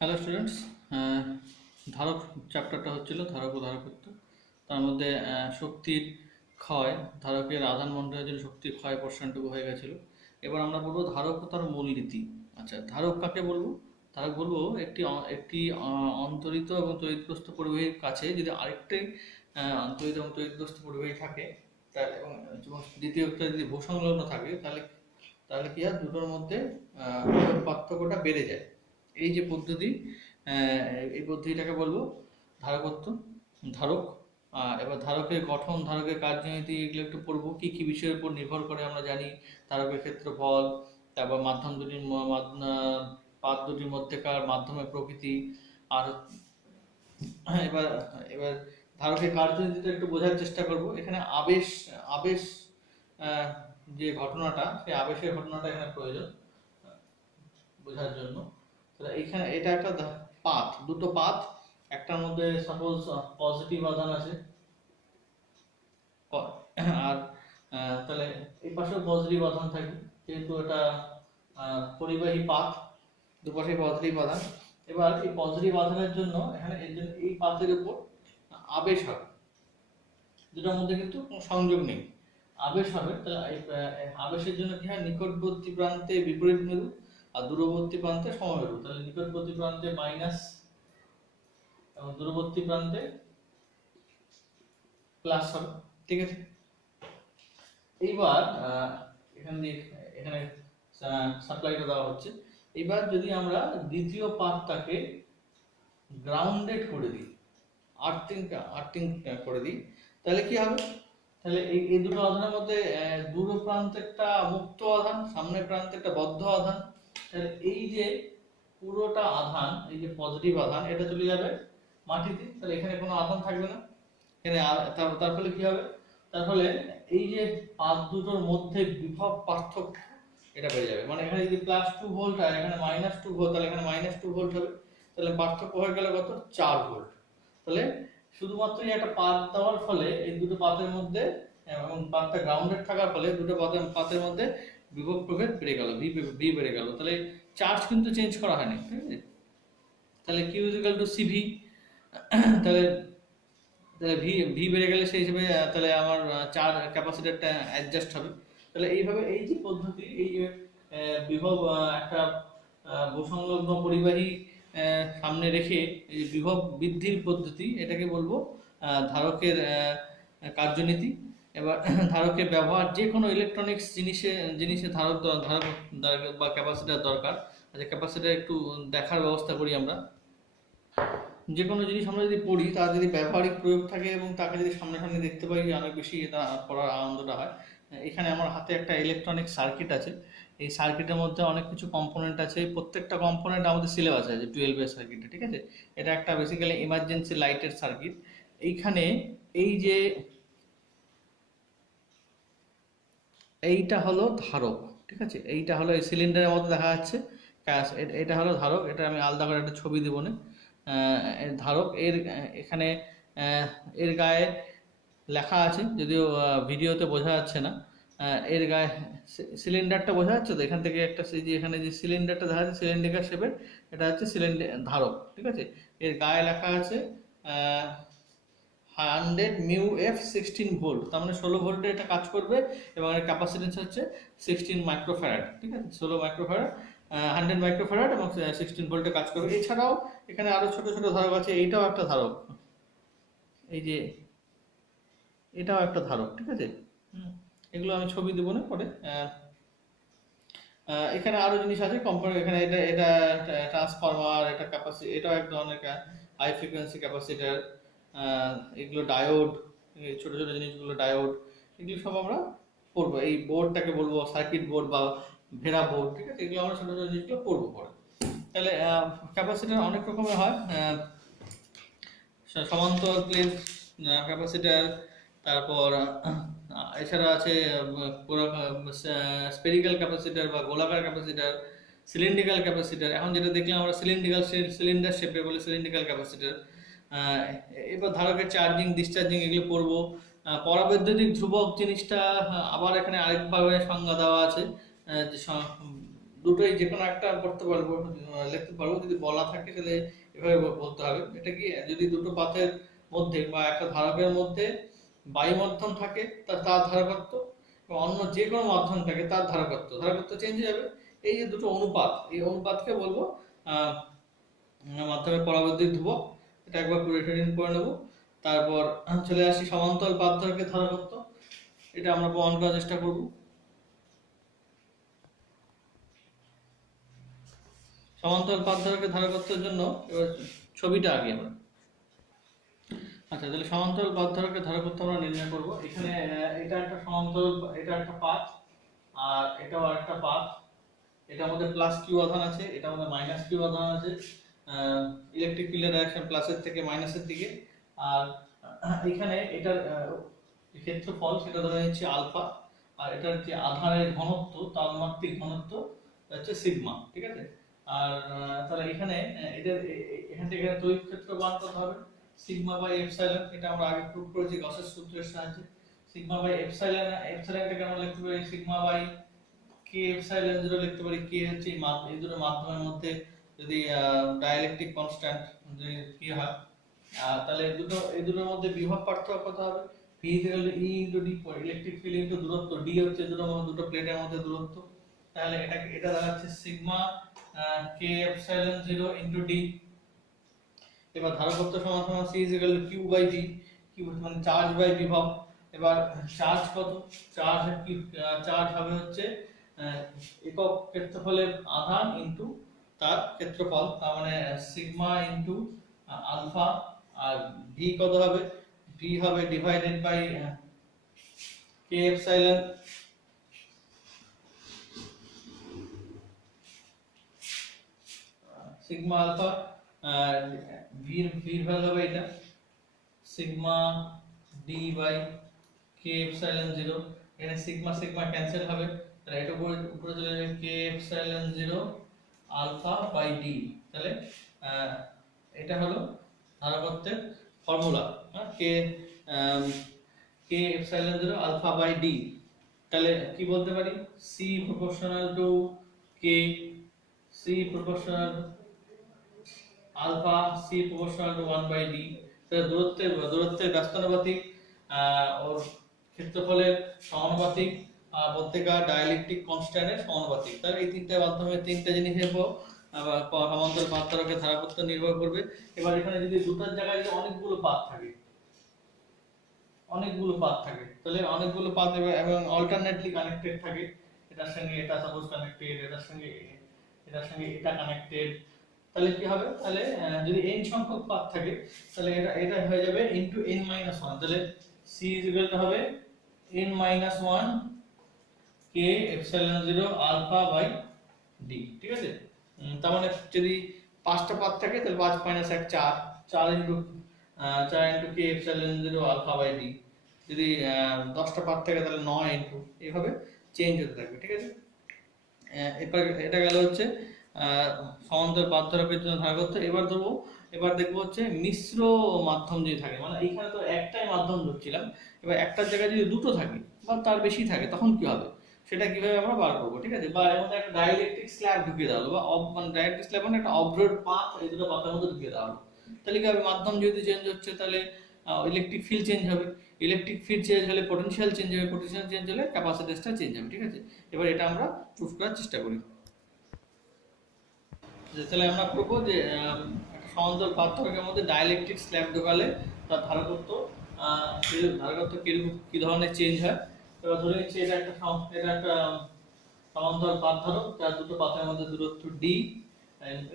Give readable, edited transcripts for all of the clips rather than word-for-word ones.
Hello students. ধারক চ্যাপ্টারটা হচ্ছিল ধারক ও ধারকত্ব। তার মধ্যে শক্তির ক্ষয়, ধারকের আধান বন্টনের জন্য শক্তির ক্ষয় পোর্শনটুকু হয়ে গেছিল। এবার আমরা বলবো ধারক ও তার মূলনীতি। আচ্ছা, ধারক কাকে বলবো? ধারক বলবো অন্তরিত এবং তড়িৎগ্রস্ত পরিবাহীর কাছে যদি আরেকটি অন্তরিত এবং তড়িৎগ্রস্ত পরিবাহী থাকে, এবং দ্বিতীয়টা যদি ভূসংলগ্ন থাকে, তাহলে তাহলে কি হয়, দুটোর মধ্যে পার্থক্যটা বেড়ে যায়। এই যে পদ্ধতি, আহ, এই পদ্ধতিটাকে বলবো ধারকত্ব। ধারক, এবার ধারকের গঠন, ধারকের কার্যনীতি, এগুলো একটু পড়বো। কি কি বিষয়ের উপর নির্ভর করে আমরা জানি। ধারকের ক্ষেত্রফল, তারপর মাধ্যম দুটির পাত দুটির মধ্যেকার মাধ্যমের প্রকৃতি। আর এবার এবার ধারকের কার্যনীতিটা একটু বোঝার চেষ্টা করব। এখানে আবেশ আবেশ আহ, যে ঘটনাটা, সেই আবেশের ঘটনাটা এখানে প্রয়োজন বোঝার জন্য। তাহলে এখানে এটা একটা পাথ, দুটো পাথ, একটার মধ্যে সাপোজ পজিটিভ আধান আছে, আর তাহলে এই পাশেও পজিটিভ আধান থাকে, যেহেতু এটা পরিবাহী পাথ, দুপাশে পজিটিভ আধান। এবার এই পজিটিভ আধানের জন্য এখানে এই পাথের উপর আবেশ হবে, দুটোর মধ্যে কিন্তু কোনো সংযোগ নেই, আবেশ হবে। তাহলে আবেশের জন্য কি হয়, নিকটবর্তী প্রান্তে বিপরীত মেরু আর দূরবর্তী প্রান্তে সমমেরু। তাহলে নিকটবর্তী প্রান্তে মাইনাস এবং দূরবর্তী প্রান্তে প্লাস হবে। ঠিক আছে। এইবার এখানে সাপ্লাইটা দেওয়া হচ্ছে। এবার যদি আমরা দ্বিতীয় পাতটাকে গ্রাউন্ডেড করে দিই, আর্থিং করে দিই, তাহলে কি হবে? তাহলে এই দুটো আধানের মধ্যে দূর প্রান্তে একটা মুক্ত আধান, সামনের প্রান্তে একটা বদ্ধ আধান। তাহলে এই যে পুরোটা আধান, এই যে পজিটিভ আধান, এটা চলে যাবে মাটিতে। তাহলে এখানে কোনো আধান থাকবে না। এখানে তার ফলে কি হবে? তার ফলে এই যে পাত দুটোর মধ্যে বিভব পার্থক্য, এটা বেড়ে যাবে। মানে এখানে যদি +2 ভোল্ট আর এখানে -2 ভোল্ট, তাহলে এখানে -2 ভোল্ট হবে। তাহলে পার্থক্য হয়ে গেল কত? 4 ভোল্ট। তাহলে শুধুমাত্র এই একটা পাত দেওয়ার ফলে এই দুটো পাতের মধ্যে, এবং পাতটা গ্রাউন্ডেড থাকার ফলে দুটো পাতের মধ্যে বিভব প্রভেদ বেড়ে গেল, ভি বেড়ে গেল। তাহলে চার্জ কিন্তু চেঞ্জ করা হয়নি, ঠিক আছে। তাহলে কিউ ইকুয়াল টু সিভি। তাহলে তাহলে ভি ভি বেড়ে গেলে সেই হিসেবে তাহলে আমার চার ক্যাপাসিটারটা অ্যাডজাস্ট হবে। তাহলে এইভাবে এই যে পদ্ধতি, এই যে বিভব একটা ভূসংলগ্ন পরিবাহী সামনে রেখে এই বিভব বৃদ্ধির পদ্ধতি, এটাকে বলবো ধারকের কার্যনীতি। এবার ধারকের ব্যবহার, যে কোনো ইলেকট্রনিক্স জিনিসে জিনিসে ধারক বা ক্যাপাসিটার দরকার। আচ্ছা, ক্যাপাসিটার একটু দেখার ব্যবস্থা করি আমরা। যে কোনো জিনিস আমরা যদি পড়ি, তার যদি ব্যবহারিক প্রয়োগ থাকে এবং তাকে যদি সামনাসামনি দেখতে পাই, অনেক বেশি এটা পড়ার আনন্দটা হয়। এখানে আমার হাতে একটা ইলেকট্রনিক সার্কিট আছে। এই সার্কিটের মধ্যে অনেক কিছু কম্পোনেন্ট আছে। প্রত্যেকটা কম্পোনেন্ট আমাদের সিলেবাসে আছে 12 এর সার্কিটে, ঠিক আছে। এটা একটা বেসিক্যালি ইমার্জেন্সি লাইটের সার্কিট। এইখানে এই যে এইটা হলো ধারক, ঠিক আছে। এইটা হলো এই সিলিন্ডারের মতো দেখা যাচ্ছে। এটা হলো ধারক। এটা আমি আলাদা করে একটা ছবি দেবো না। ধারক এর এখানে এর গায়ে লেখা আছে, যদিও ভিডিওতে বোঝা যাচ্ছে না। এর গায়ে সিলিন্ডারটা বোঝা যাচ্ছে তো, এখান থেকে একটা যে এখানে যে সিলিন্ডারটা দেখা যাচ্ছে সিলিন্ডার শেপের, এটা হচ্ছে সিলিন্ডার ধারক, ঠিক আছে। এর গায়ে লেখা আছে 100 μF 16 ভোল্ট, তার মানে 16 ভোল্টে এটা কাজ করবে। এবং এর ক্যাপাসিটেন্স হচ্ছে 16 মাইক্রোফ্যারাড, ঠিক আছে। 16 মাইক্রোফ্যারাড, 100 মাইক্রোফ্যারাড, এবং 16 ভোল্টে কাজ করবে। এছাড়াও এখানে আরো ছোট ছোট ধারক আছে। এইটাও একটা ধারক, এই যে এটাও একটা ধারক, ঠিক আছে। এগুলো আমি ছবি দেবো না পরে। এখানে আরো জিনিস আছে কম্পাউন্ড। এখানে এটা এটা ট্রান্সফরমার, এটা ক্যাপাসিটি, এটাও এক ধরনের হাই ফ্রিকোয়েন্সি ক্যাপাসিটার। এগুলো ডায়োড, ছোট ছোট জিনিসগুলো ডায়োড। এগুলো সব আমরা পড়বো। এই বোর্ডটাকে বলবো সার্কিট বোর্ড বা ভেরা বোর্ড, ঠিক আছে। এগুলো আমরা ছোট ছোট জিনিসগুলো পড়বো পরে। তাহলে ক্যাপাসিটার অনেক রকমের হয়। সমান্তরাল প্লেট ক্যাপাসিটার, তারপর এছাড়া আছে স্পেরিক্যাল ক্যাপাসিটার বা গোলাকার ক্যাপাসিটার, সিলিন্ড্রিক্যাল ক্যাপাসিটার। এখন যেটা দেখলাম আমরা সিলিন্ডার শেপে বলে সিলিন্ড্রিক্যাল ক্যাপাসিটার। এবার ধারকের চার্জিং ডিসচার্জিং এগুলো পড়বো। পরাবৈদ্যুতিক ধ্রুবক জিনিসটা আবার এখানে আরেকভাবে সংজ্ঞা দেওয়া আছে। যে দুটোই যে কোনো একটা করতে পারবো, লিখতে পারবো। যদি বলা থাকে তাহলে এভাবে বলতে হবে। এটা কি, যদি দুটো পাতের মধ্যে বা একটা ধারকের মধ্যে বায়ু মাধ্যম থাকে তার ধারকত্ব, এবং অন্য যে কোনো মাধ্যম থাকে তার ধারকত্ব চেঞ্জ হয়ে যাবে। এই যে দুটো অনুপাত, এই অনুপাতকে বলবো আহ মাধ্যমের পরাবৈদ্যুতিক ধ্রুবক। এটা একবার পুরো রিডিং করে নেব। তারপর চলে আসি সমান্তরাল পাত ধারকের ধারকত্ব। এটা আমরা প্রমাণ করার চেষ্টা করব। সমান্তরাল পাত ধারকের ধারকত্বের জন্য এবার ছবিটা আঁকি আমরা। আচ্ছা, তাহলে সমান্তরাল পাত ধারকের ধারকত্ব আমরা নির্ণয় করব। এখানে এটা একটা সমান্তরাল, এটা একটা পাত, আর এটাও আরেকটা পাত। এটার মধ্যে প্লাস কিউ আধান আছে, এটার মধ্যে মাইনাস কিউ আধান আছে। ইলেকট্রিক ফিল্ডের ডাইরেকশন প্লাসের থেকে মাইনাসের দিকে। আর এখানে এটার ক্ষেত্রফল সেটা ধরে নিচ্ছি আলফা, আর এটার যে আধানের ঘনত্ব, তালমাত্রিক ঘনত্ব হচ্ছে সিগমা, ঠিক আছে। আর তাহলে এখানে এখান থেকে তড়িৎ ক্ষেত্র বার করতে হবে সিগমা বাই এপসাইলন। এটা আমরা আগে প্রুভ করেছি গসের সূত্রের সাহায্যে। সিগমা বাই এপসাইলন, এপসাইলনটাকে আমরা লিখতে পারি sigma by K epsilon zero লিখতে পারি। কে হচ্ছে এই দুটো মাধ্যমের মধ্যে যদি ডাইইলেকট্রিক কনস্ট্যান্ট যদি কি হয়, তাহলে এই দুটোর মধ্যে বিভব পার্থক্য কত হবে? V equal to E into D, electric field into দূরত্ব। D হচ্ছে দুটো প্লেটের মধ্যে দূরত্ব। তাহলে এটা দাঁড়াচ্ছে sigma K epsilon 0 into D। এবার ধারকত্ব সমান সমান C equal to Q by V, Q মানে চার্জ বাই বিভব। এবার চার্জ কত? চার্জ হবে হচ্ছে একক ক্ষেত্রফলের আধান ইনটু তার ক্ষেত্রফল, তার মানে সিগমা ইনটু আলফা। আর ভি কত হবে? ভি হবে divided by K epsilon sigma alpha. ভির ভ্যালু হবে এটা sigma D by K epsilon 0। এখানে সিগমা সিগমা ক্যান্সেল হবে, তাহলে এটা উপরে চলে যাবে K epsilon 0 alpha by D. তাহলে এটা হলো ধারকত্বের formula, K K epsilon 0 alpha by D. তাহলে কি বলতে পারি? C proportional to K, C proportional alpha, C proportional to 1 by D. তাহলে দূরত্বের ব্যস্তানুপাতিক, ওর ক্ষেত্রফলের সমানুপাতিক, প্রত্যেকটা ডাইইলেকট্রিক কনস্ট্যান্টের সমানুপাতিক। তাহলে এই তিনটা মাধ্যমে তিনটা জিনিসের উপর সমান্তরাল পাত ধারকের ধারকত্ব নির্ভর করবে। এবার এখানে যদি দুটোর জায়গায় যদি অনেকগুলো পাত থাকে, তাহলে অনেকগুলো পাত এবং অল্টারনেটলি কানেক্টেড থাকে, এটার সঙ্গে এটা সাপোজ কানেক্টেড, এটার সঙ্গে এটা কানেক্টেড, তাহলে কি হবে? তাহলে যদি n সংখ্যক পাত থাকে তাহলে এটা হয়ে যাবে ইনটু n - 1। তাহলে c হবে n-1 k epsilon 0 alpha by d, ঠিক আছে। তার মানে যদি 5টা পাত থাকে তাহলে 5 - 1 4 into k epsilon 0 alpha by d। যদি 10টা পাত থাকে তাহলে 9 ইনটু, এইভাবে চেঞ্জ হতে থাকবে, ঠিক আছে। এবার এটা গেল হচ্ছে সমান্তরাল পাত ধারকের জন্য ধারকত্ব। এবার দেখবো হচ্ছে মিশ্র মাধ্যম যদি থাকে, মানে এইখানে তো একটাই মাধ্যম ধরছিলাম, এবার একটার জায়গায় যদি দুটো থাকে বা তার বেশি থাকে তখন কি হবে সেটা কিভাবে আমরা বার করবো, ঠিক আছে। বা এর মধ্যে একটা ডাইইলেকট্রিক স্ল্যাব ঢুকিয়ে দেওয়া হলো, বা মানে ডাইইলেকট্রিক স্ল্যাব মানে একটা অবরোধ পাত এই দুটো পাতের মধ্যে ঢুকিয়ে দেওয়া হলো, তাহলে কি হবে? মাধ্যম যেহেতু চেঞ্জ হচ্ছে তাহলে ইলেকট্রিক ফিল্ড চেঞ্জ হবে, ইলেকট্রিক ফিল্ড চেঞ্জ হলে পটেনশিয়াল চেঞ্জ হবে, পটেনশিয়াল চেঞ্জ হলে ক্যাপাসিট্যান্সটা চেঞ্জ হবে, ঠিক আছে। এবার এটা আমরা প্রুফ করার চেষ্টা করি। তাহলে আমরা করবো যে একটা সমান্তরাল পাত ধারকের মধ্যে ডাইইলেকট্রিক স্ল্যাব ঢোকালে তার ধারকত্ব কি ধরনের চেঞ্জ হয়। এবার ধরে নিচ্ছি এটা একটা সমান্তরাল পাত ধারক, যার দুটো পাতের মধ্যে দূরত্ব d,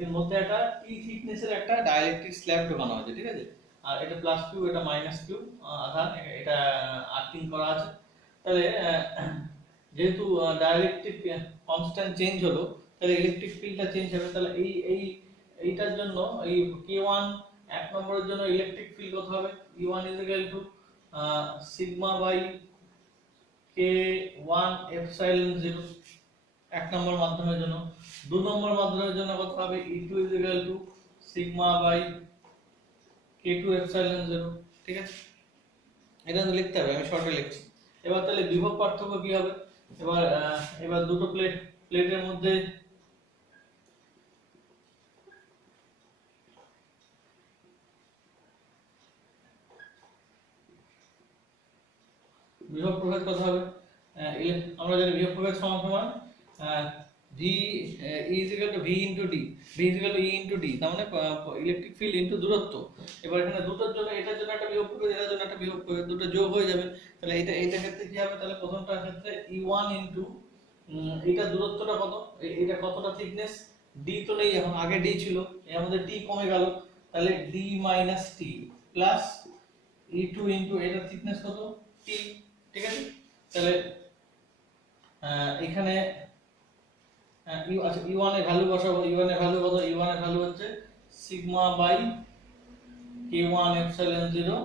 এর মধ্যে একটা t থিকনেসের একটা ডাইইলেকট্রিক স্ল্যাব ঢোকানো আছে, ঠিক আছে। আর এটা প্লাস কিউ, এটা মাইনাস কিউ আধান, এটা আর্কিং করা আছে। তাহলে যেহেতু ডাইইলেকট্রিক কনস্ট্যান্ট চেঞ্জ হলো তাহলে ইলেকট্রিক ফিল্ডটা চেঞ্জ হবে। তাহলে এইটার জন্য এই k1 এক নম্বরের জন্য ইলেকট্রিক ফিল্ড কত হবে? E1 sigma by k1 epsilon 0 এক নম্বর মাধ্যমের জন্য। দুই নম্বর মাধ্যমের জন্য কত হবে? E2 sigma by k2 epsilon 0, ঠিক আছে। এটা তো লিখতে হবে, আমি শর্টে লিখছি। এবার তাহলে বিভব পার্থক্য কি হবে? এবার দুটো প্লেটের মধ্যে বিভব প্রভেদ কত হবে? আমরা জানি বিভব প্রভেদ সমান সমান V is equal to V into D, V is equal to E into D, তার মানে ইলেকট্রিক ফিল্ড ইনটু দূরত্ব। এবার এখানে দুটোর জন্য, এটার জন্য একটা বিভব প্রভেদ, এটার জন্য একটা বিভব প্রভেদ, দুটো যোগ হয়ে যাবে। তাহলে এটা ক্ষেত্রে কি হবে? তাহলে প্রথমটার ক্ষেত্রে E1 ইনটু এটা দূরত্বটা কত, এটা কতটা থিকনেস, D তো নেই এখন, আগে D ছিল, এর মধ্যে T কমে গেল, তাহলে D minus T plus E2 into এটা থিকনেস কত, T। ঠিক আছে, তাহলে এখানে আচ্ছা E1 এর ভ্যালু বসাবো। E1 এর ভ্যালু কত? E1 এর ভ্যালু হচ্ছে sigma by K1 epsilon 0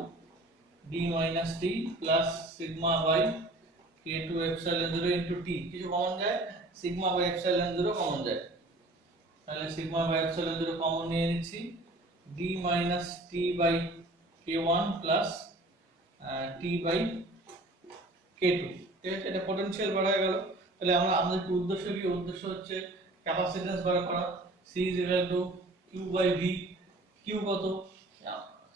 D minus T plus sigma by K2 epsilon 0 into T। কিছু কমন যায়, সিগমা বাই এপসাইলন 0 কমন যায়, তাহলে সিগমা বাই এপসাইলন 0 কমন নিয়ে নিচ্ছি, D minus T by K1 plus T by K2। ঠিক আছে, এটা potential বার হয়ে গেল। তাহলে আমাদের উদ্দেশ্য কি? উদ্দেশ্য হচ্ছে ক্যাপাসিট্যান্স বার করা। C is equal to Q by V। Q কত?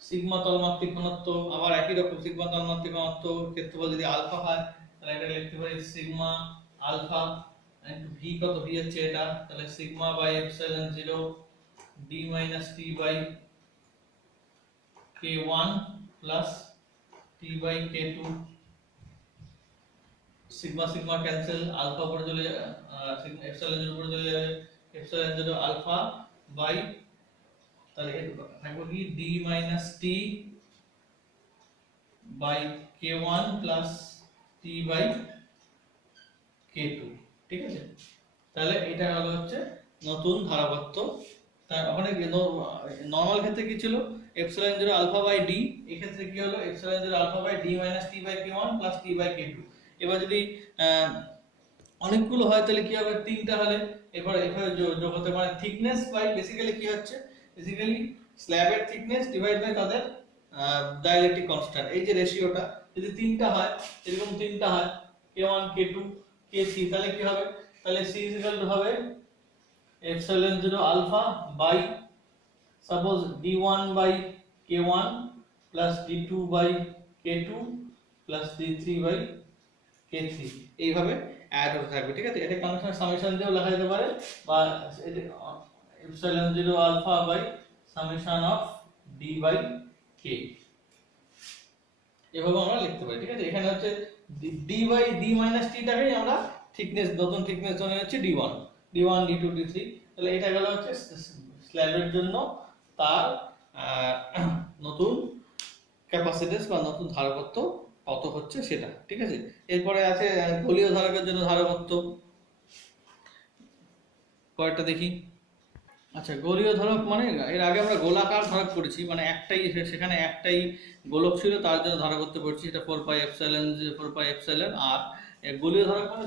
সিগমা তলমাত্রিক ঘনত্ব, আবার একই রকম সিগমা তলমাত্রিক ঘনত্ব ক্ষেত্রফল যদি আলফা হয় তাহলে এটা লিখতে পারি সিগমা আলফা ইনটু V কত? V হচ্ছে এটা, তাহলে sigma by epsilon 0 D minus T by K1 plus T by K2। Sigma sigma cancel, alpha উপরে চলে যাবে, এপসাইলন 0 উপরে চলে যাবে, এপসাইলন 0 আলফা বাই, তাহলে থাকবে কি D minus T by K1 plus T by K2। ঠিক আছে, তাহলে এটা হলো হচ্ছে নতুন ধারাবর্ত। তার ওখানে নরমাল ক্ষেত্রে কি ছিল? এপসাইলন 0 আলফা বাই D, এই ক্ষেত্রে কি হলো? Epsilon 0 alpha by D minus T by K1 plus T by K2। এবার যদি অনেকগুলো হয় তাহলে কি হবে? তিনটা হলে এবার এভাবে যোগ হতে পারে। থিকনেস বাই বেসিক্যালি কি হচ্ছে? বেসিক্যালি স্ল্যাবের থিকনেস ডিভাইড বাই তাদের ডাইইলেকট্রিক কনস্ট্যান্ট, এই যে রেশিওটা যদি তিনটা হয়, এরকম তিনটা হয় K1 K2 K3, তাহলে কি হবে? তাহলে C is equal to হবে epsilon 0 alpha by suppose D1 by K1 plus D2 by K2 plus D3 by K3, এইভাবে অ্যাড হতে থাকবে। ঠিক আছে, এটা কানেকশন সামেশন দিয়েও লেখা যেতে পারে, বা epsilon 0 alpha by summation of D by K, এভাবে আমরা লিখতে পারি। ঠিক আছে, এখানে হচ্ছে D by D minus T টাকেই আমরা থিকনেস, নতুন থিকনেস ধরে হচ্ছে D1 D2 D3। তাহলে এটা গেল হচ্ছে স্ল্যাবের জন্য তার নতুন ক্যাপাসিট্যান্স বা নতুন ধারকত্ব কত হচ্ছে সেটা। ঠিক আছে, এরপরে আছে গোলীয় ধারকের জন্য ধারকত্ব, কয়েকটা দেখি। আচ্ছা, গোলীয় ধারক মানে এর আগে আমরা গোলাকার ধারক করেছি, মানে একটাই, সেখানে একটাই গোলক ছিল, তার জন্য ধারকত্ব করছি, এটা 4 পাই এপসাইলন। আর গোলীয় ধারক মানে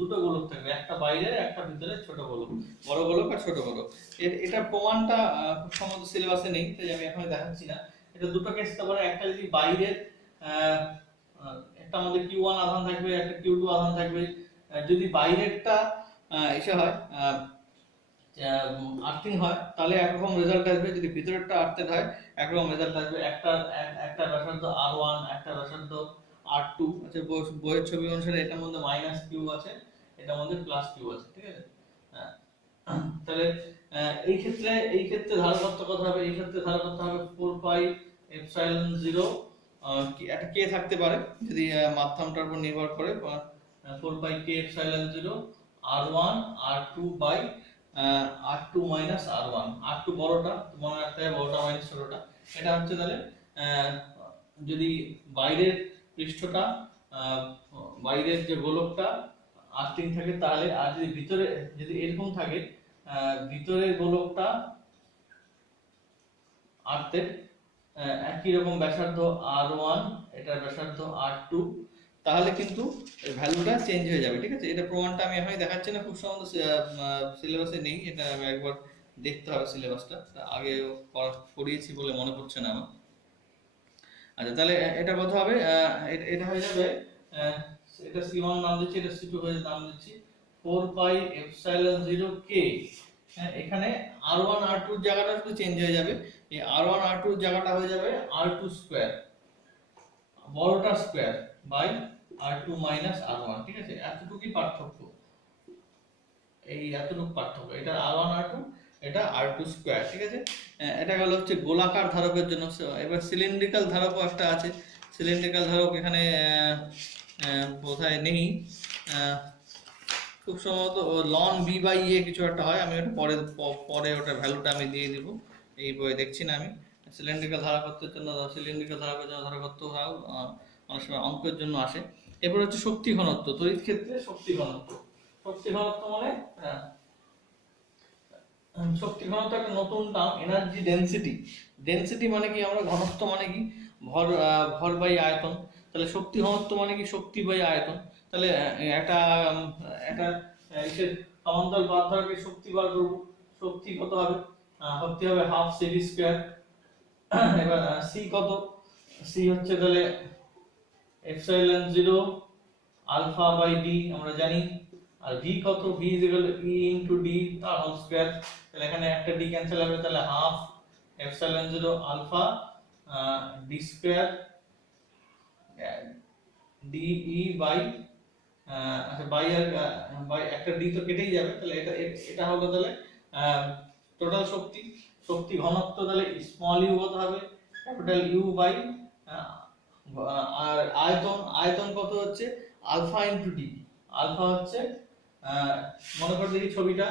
দুটো গোলক থাকবে, একটা বাইরে একটা ভিতরে, ছোট গোলক, বড় গোলক আর ছোট গোলক। এটা প্রমাণটা খুব সম্ভবত সিলেবাসে নেই, তাই আমি এখন দেখাচ্ছি না। এটা দুটো কেস হতে পারে, একটা যদি বাইরের একটা আমাদের Q1 আধান থাকবে, একটা Q2 আধান থাকবে। যদি বাইরেরটা এসে হয় আর্থিং হয় তাহলে একরকম রেজাল্ট আসবে, যদি ভিতরেরটা আর্থিং হয় একরকম রেজাল্ট আসবে। একটা ব্যাসার্ধ R1, একটা ব্যাসার্ধ R2। আচ্ছা, বইয়ের ছবি অনুসারে এটার মধ্যে মাইনাস কিউ আছে, এটার মধ্যে প্লাস কিউ আছে। ঠিক আছে, তাহলে এই ক্ষেত্রে ধারকত্ব কত হবে? এই ক্ষেত্রে ধারকত্ব হবে 4 পাই এপসাইলন 0, একটা কে থাকতে পারে যদি মাধ্যমটার উপর নির্ভর করে, 4 pi K epsilon 0 R1 R2 by R2 minus R1। R2 বড়টা, মনে রাখতে হবে, বড়টা মাইনাস ছোটটা। এটা হচ্ছে তাহলে যদি বাইরের পৃষ্ঠটা, বাইরের যে গোলকটা আর্থিং থাকে তাহলে, আর যদি ভিতরে, যদি এরকম থাকে ভিতরের গোলকটা আর্থের একই রকম ব্যাসার্ধ R1, এটার ব্যাসার্ধ R2, তাহলে কিন্তু ভ্যালুটা চেঞ্জ হয়ে যাবে। ঠিক আছে, এটা প্রমাণটা আমি এখনই দেখাচ্ছি না, খুব সম্ভবত সিলেবাসে নেই, এটা আমি একবার দেখতে হবে সিলেবাসটা, আগে পড়িয়েছি বলে মনে পড়ছে না আমার। আচ্ছা, তাহলে এটা কত হবে? এটা হয়ে যাবে, এটা C1 নাম দিচ্ছি, এটা C2 হয়ে নাম দিচ্ছি 4 পাই এপসাইলন 0 k। এখানে R1 R2 এর জায়গাটা শুধু চেঞ্জ হয়ে যাবে, এই R1 R2 এর জায়গাটা হয়ে যাবে R2 স্কয়ার, বড়টার square by R2 minus R1, ঠিক আছে, এতটুকুই পার্থক্য, এই এতটুকু পার্থক্য, এটা R1 R2, এটা R2 স্কয়ার, ঠিক আছে। এটা গেল হচ্ছে গোলাকার ধারকের জন্য। এবার সিলিন্ড্রিক্যাল ধারকও একটা আছে। সিলিন্ড্রিক্যাল ধারক এখানে বোধহয় নেই, খুব সম্ভবত লন বি বাই এ কিছু একটা হয়, আমি ওটা পরে পরে ওটা ভ্যালুটা আমি দিয়ে দিব, এই বইয়ে দেখছি না আমি। সিলিন্ড্রিক্যাল ধারকত্বের জন্য, সিলিন্ড্রিক্যাল ধারকের জন্য ধারকত্ব অনেক সময় অঙ্কের জন্য আসে। এরপর হচ্ছে শক্তি ঘনত্ব, তড়িৎ ক্ষেত্রে শক্তি ঘনত্ব। শক্তি ঘনত্ব মানে শক্তি ঘনত্ব একটা নতুন টার্ম, এনার্জি ডেনসিটি। ডেনসিটি মানে কি, আমরা ঘনত্ব মানে কি, ভর বাই আয়তন। তাহলে শক্তি ঘনত্ব মানে কি, শক্তি বাই আয়তন। তাহলে একটা একটা ইসের সমান্তরাল বাদ ধারকের শক্তি বার করব, শক্তি কত হবে, শক্তি হবে হাফ সিভি স্কয়ার। এবার সি কত, সি হচ্ছে তাহলে এপসাইলন 0 আলফা বাই ডি আমরা জানি। আর ভি কত, V is equal to E into D তার হোল স্কয়ার। তাহলে এখানে একটা ডি ক্যান্সেল হবে, তাহলে half epsilon 0 alpha D square D E by, আচ্ছা বাই, আর বাই একটা ডি তো কেটেই যাবে, তাহলে এটা এটা হলো তাহলে টোটাল শক্তি। শক্তি ঘনত্ব তাহলে স্মল ইউ কত হবে, ক্যাপিটাল ইউ বাই, আর আয়তন, আয়তন কত হচ্ছে আলফা ইনটু ডি। আলফা হচ্ছে মনে করে দেখি ছবিটা,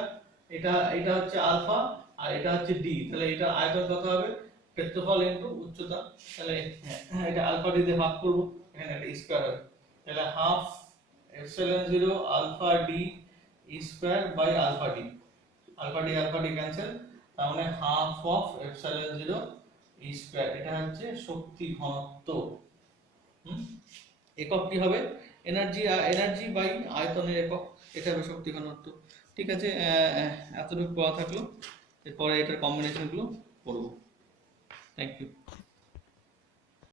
এটা এটা হচ্ছে আলফা আর এটা হচ্ছে ডি, তাহলে এটা আয়তন কত হবে, ক্ষেত্রফল ইনটু উচ্চতা। তাহলে এটা আলফা ডি দিয়ে ভাগ করব, এখানে একটা স্কয়ার হবে, তাহলে half epsilon 0 alpha D square by alpha D. Alpha D cancel, তার মানে হাফ অফ এপসাইলন 0 স্কয়ার। এটা হচ্ছে শক্তি ঘনত্ব। একক কি হবে, এনার্জি, এনার্জি বাই আয়তনের একক, এটা হবে শক্তি ঘনত্ব। ঠিক আছে, এতটুকু পড়া থাকলো, এরপরে এটার কম্বিনেশন গুলো করবো। Thank you.